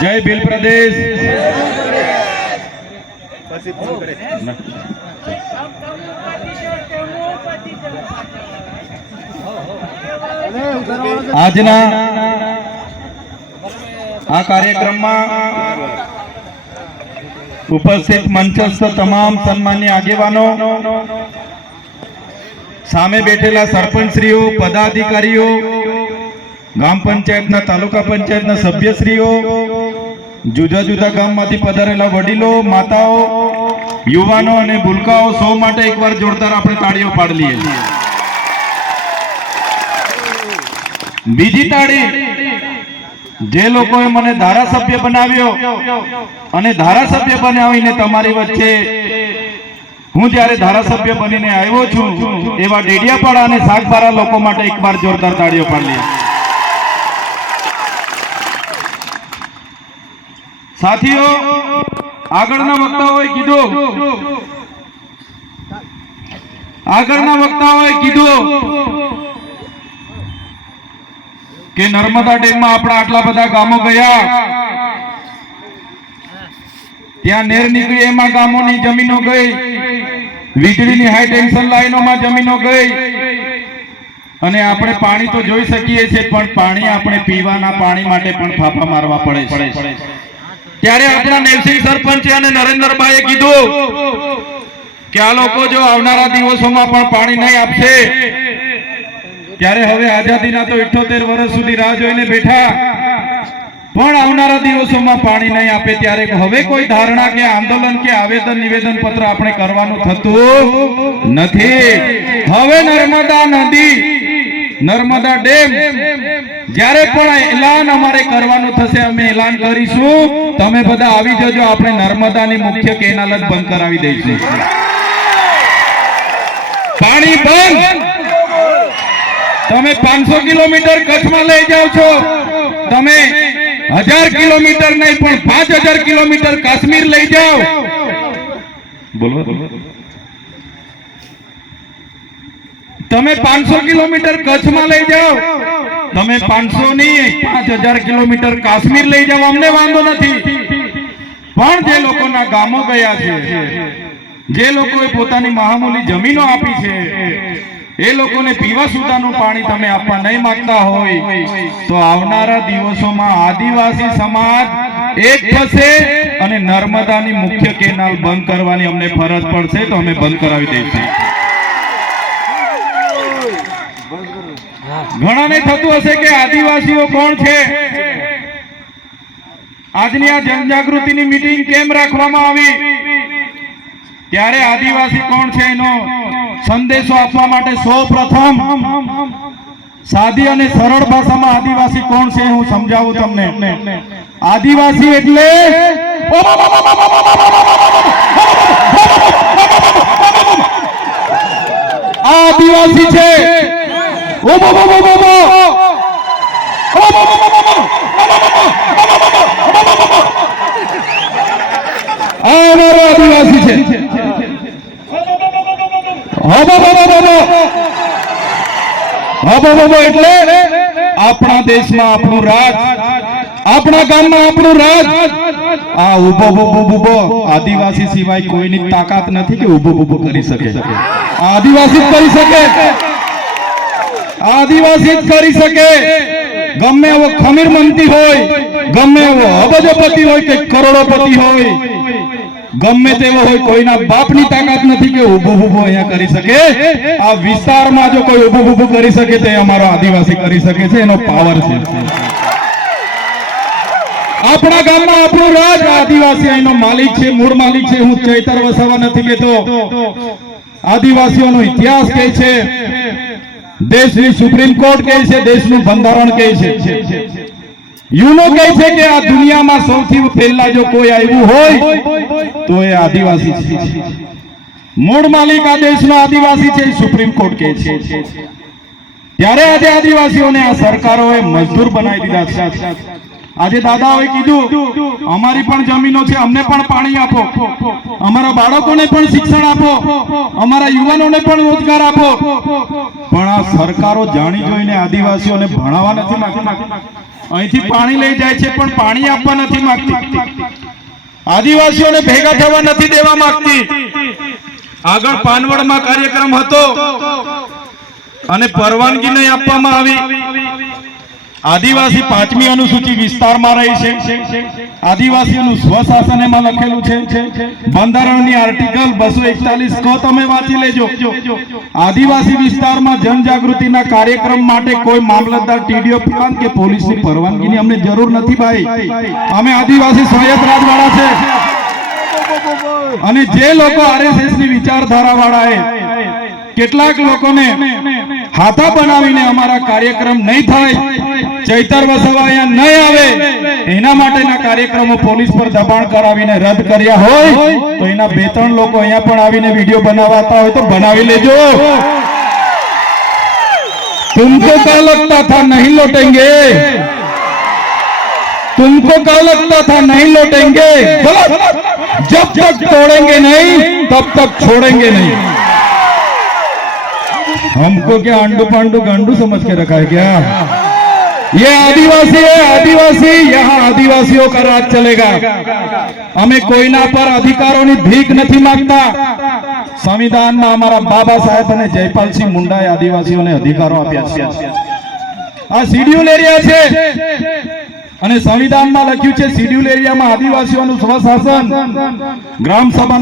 જય ભીલ પ્રદેશ. આજના આ કાર્યક્રમમાં ઉપસ્થિત મંચસ્થ તમામ સન્માનીય આગેવાનો, સામે બેઠેલા સરપંચશ્રીઓ, પદાધિકારીઓ, ગામ પંચાયતના, તાલુકા પંચાયતના સભ્યશ્રીઓ, જુદા જુદા ગામમાંથી પધારેલા વડીલો, માતાઓ, યુવાનો અને ભૂલકાઓ, સૌ માટે એકવાર જોરદાર આપણે તાળીઓ પાડી લઈએ. બીજી તાળી જે લોકોએ મને ધારાસભ્ય બનાવ્યો અને ધારાસભ્ય બનાવીને તમારી વચ્ચે હું જ્યારે ધારાસભ્ય બનીને આવ્યો છું એવા ડેડિયાપાડા અને સાગબારા લોકો માટે એકવાર જોરદાર તાળીઓ પાડી લઈએ. સાથીઓ, આગળના વક્તાઓએ કીધું કે નર્મદા ડેમમાં આપણા આટલા બધા ગામો ગયા, ત્યાં નેર નીકળી એમાં ગામોની જમીનો ગઈ, વીજળીની હાઈ ટેન્શન લાઈનોમાં જમીનો ગઈ, અને આપણે પાણી તો જોઈ શકીએ છીએ પણ પાણી આપણે પીવાના પાણી માટે પણ ફાફા મારવા પડે છે. ત્યારે આપણા નેવસિંહ સરપંચે અને નરેન્દ્રભાઈએ કીધું કે આ લોકો જો આવનારા દિવસોમાં પણ પાણી નહીં આપશે, ત્યારે હવે આઝાદીના તો 78 વર્ષ સુધી રાહ જોઈને બેઠા, પણ આવનારા દિવસોમાં પાણી નહીં આપે ત્યારે હવે કોઈ ધારણા કે આંદોલન કે આવેદન નિવેદન પત્ર આપણે કરવાનું થતું નથી. હવે નર્મદા નદી, નર્મદા ડેમ જ્યારે પણ એલાન અમારે કરવાનું થશે અમે એલાન કરીશું, તમે બધા આવી જજો, આપણે નર્મદાની મુખ્ય કેનાલ જ બંધ કરાવી દઈશું. પાણી બંધ. તમે 500 કિલોમીટર કચ્છમાં લઈ જાઓ છો, તમે 1000 કિલોમીટર નહીં પણ 5000 કિલોમીટર કાશ્મીર લઈ જાઓ. બોલો. તમે 500 કિલોમીટર કચ્છમાં લઈ જાઓ, તમે 500 નહીં 5000 કિલોમીટર કાશ્મીર લઈ જાઓ, અમને વાંધો નથી. પણ જે લોકોના ગામો ગયા છે, જે લોકોએ પોતાની મહામૂલી જમીનો આપી છે, એ લોકોને પીવા સુધાનું પાણી તમે આપવા નહીં માંગતા હોય તો આવનારા દિવસોમાં આદિવાસી સમાજ એક થશે અને નર્મદાની મુખ્ય કેનાલ બંધ કરવાની અમને ફરજ પડશે તો અમે બંધ કરાવી દઈશું. ઘણાને થતું હશે કે આદિવાસીઓ કોણ છે, આજની આ જનજાગૃતિની મીટિંગ કેમ રાખવામાં આવી, ત્યારે આદિવાસી કોણ છે એનો સંદેશો આપવા માટે સૌપ્રથમ સાદી અને સરળ ભાષામાં આદિવાસી કોણ છે હું સમજાવું તમને. આદિવાસી એટલે આદિવાસી છે આદિવાસી છે. એટલે આપણા દેશમાં આપણું રાજ, આપણા ગામમાં આપણું રાજ. આ ઉભો આદિવાસી સિવાય કોઈની તાકાત નથી કે ઉભો કરી શકે. આદિવાસી જ કરી શકે, આદિવાસી જ કરી શકે. ગમે એવો ખમીર મંત્રી હોય, ગમે એવો અબજોપતિ હોય કે કરોડોપતિ હોય, ગમે તેવો હોય, કોઈના બાપની તાકાત નથી કે ઉભો અહીંયા કરી શકે. આ વિસ્તારમાં જો કોઈ ઉભો કરી શકે તો અમારો આદિવાસી કરી શકે છે, એનો પાવર છે. આપણા ગામમાં આપણું રાજ, આદિવાસી અહીંનો માલિક છે, મૂળ માલિક છે. હું ચૈતર વસાવા નથી કહેતો, આદિવાસીઓનો ઇતિહાસ કહે છે, દેશની સુપ્રીમ કોર્ટ કહે છે, દેશનું બંધારણ કહે છે. યુનો કહે છે કે આ દુનિયામાં સૌથી પહેલા જો કોઈ આવ્યું હોય તો એ આદિવાસી છે. મૂળ માલિક આ દેશનો આદિવાસી છે, સુપ્રીમ કોર્ટ કહે છે. ત્યારે આજે આદિવાસીઓને આ સરકારોએ મજદૂર બનાવી દીધા છે. આજે દાદાઓએ કીધું અમારી પણ જમીનો છે, અમને પણ પાણી આપો, અમારા બાળકોને પણ શિક્ષણ આપો, અમારા યુવાનોને પણ રોજગાર આપો. પણ આ સરકારો જાણી જોઈને આદિવાસીઓને ભણાવવા નથી માંગતી. અહીંથી પાણી લઈ જાય છે પણ પાણી આપવા નથી માંગતી, આદિવાસીઓને ભેગા થવા નથી દેવા માંગતી. આગળ પાનવડમાં કાર્યક્રમ હતો અને પરવાનગી નહીં આપવામાં આવી. આદિવાસી 5મી અનુસૂચિ વિસ્તારમાં રહી છે. આદિવાસીઓનું સ્વશાસન એમાં લખેલું છે. બંધારણની આર્ટિકલ 241 કો તમે વાંચી લેજો. આદિવાસી વિસ્તારમાં જનજાગૃતિના કાર્યક્રમ માટે કોઈ મામલતદાર, ટીડીઓ પ્રાંત કે પોલીસની પરવાનગીની અમને જરૂર નથી ભાઈ. અમે આદિવાસી સ્વાયત્ત રાજવાળા છે. અને જે લોકો આરએસએસ ની વિચારધારા વાળા કેટલાક લોકોને હાથા બનાવીને અમારા કાર્યક્રમ નહીં થાય, ચૈતર વસાવા અહીંયા નહીં આવે, એના માટેના કાર્યક્રમો પોલીસ પર દબાણ કરાવીને રદ કર્યા હોય તો એના 2-3 લોકો અહીંયા પણ આવીને વિડીયો બનાવતા હોય તો બનાવી લેજો. तुमको क्या लगता था नहीं लौटेंगे? तुमको क्या लगता था नहीं लौटेंगे? जब तक तोड़ेंगे नहीं तब तक छोड़ेंगे नहीं. हमको क्या अंडू पांडू गांडू समझ के रखा है क्या? ये आदिवासी है, आदिवासी, यहाँ आदिवासियों का राज चलेगा. हमें कोईना पर अधिकारों ની ભીખ નથી માંગતા. સંવિધાનમાં અમારા બાબા સાહેબ અને જયપાલસિંહ મુંડાએ આદિવાસીઓને અધિકારો આપ્યા છે. આ શિડ્યુલ એરિયા છે અને સંવિધાનમાં લખ્યું છે શિડ્યુલ એરિયામાં આદિવાસીઓનું સ્વશાસન, ગ્રામ સભા